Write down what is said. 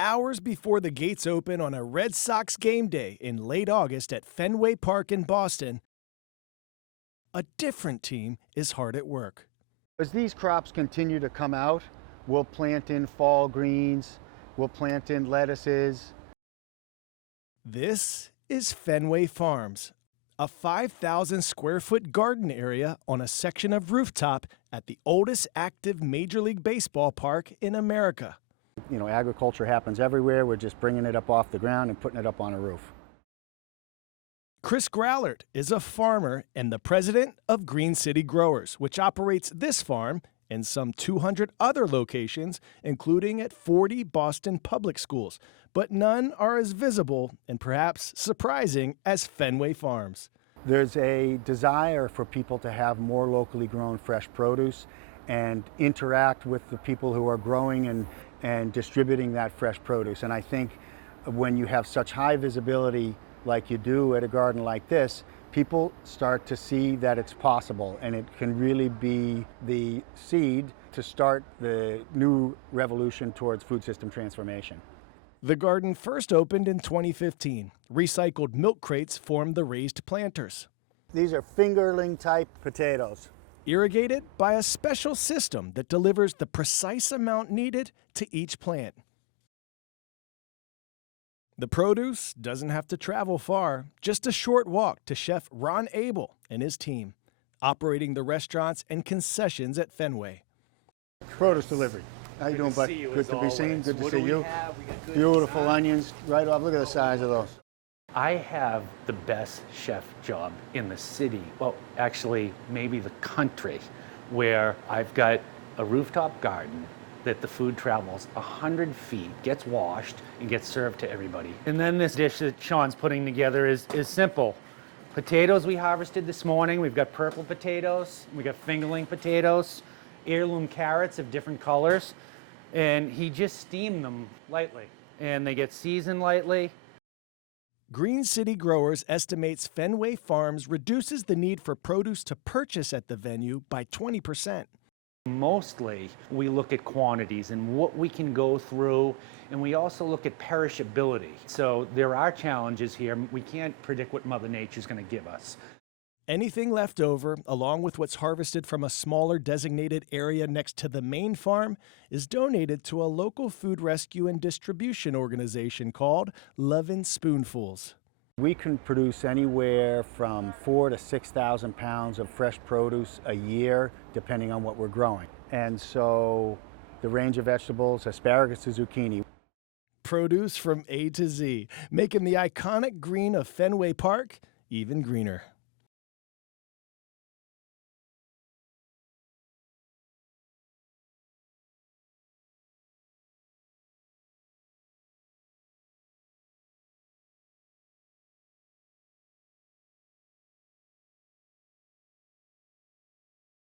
hours before the gates open on a Red Sox game day in late August at Fenway Park in Boston, a different team is hard at work. As these crops continue to come out, we'll plant in fall greens, we'll plant in lettuces. This is Fenway Farms, a 5,000 square foot garden area on a section of Rooftop at the oldest active Major League Baseball park in America. You know, agriculture happens everywhere. We're just bringing it up off the ground and putting it up on a roof. Chris Grallert is a farmer and the president of Green City Growers, which operates this farm and some 200 other locations, including at 40 Boston public schools. But none are as visible and perhaps surprising as Fenway Farms. There's a desire for people to have more locally grown fresh produce and interact with the people who are growing and distributing that fresh produce. And I think when you have such high visibility like you do at a garden like this, people start to see that it's possible, and it can really be the seed to start the new revolution towards food system transformation. The garden first opened in 2015. Recycled milk crates formed the raised planters. These are fingerling type potatoes. Irrigated by a special system that delivers the precise amount needed to each plant. The produce doesn't have to travel far, just a short walk to Chef Ron Abel and his team, operating the restaurants and concessions at Fenway. Produce delivery. How you doing, bud? Good to be seen. Good to see you. Beautiful onions, right off. Look at the size of those. I have the best chef job in the city, well, actually, maybe the country, where I've got a rooftop garden that the food travels 100 feet, gets washed, and gets served to everybody. And then this dish that Sean's putting together is simple. Potatoes we harvested this morning. We've got purple potatoes, we got fingerling potatoes, heirloom carrots of different colors, and he just steamed them lightly, and they get seasoned lightly. Green City Growers estimates Fenway Farms reduces the need for produce to purchase at the venue by 20%. Mostly, we look at quantities and what we can go through, and we also look at perishability. So there are challenges here. We can't predict what Mother Nature's going to give us. Anything left over, along with what's harvested from a smaller designated area next to the main farm, is donated to a local food rescue and distribution organization called Lovin' Spoonfuls. We can produce anywhere from 4,000 to 6,000 pounds of fresh produce a year, depending on what we're growing. And so the range of vegetables, asparagus to zucchini. Produce from A to Z, making the iconic green of Fenway Park even greener.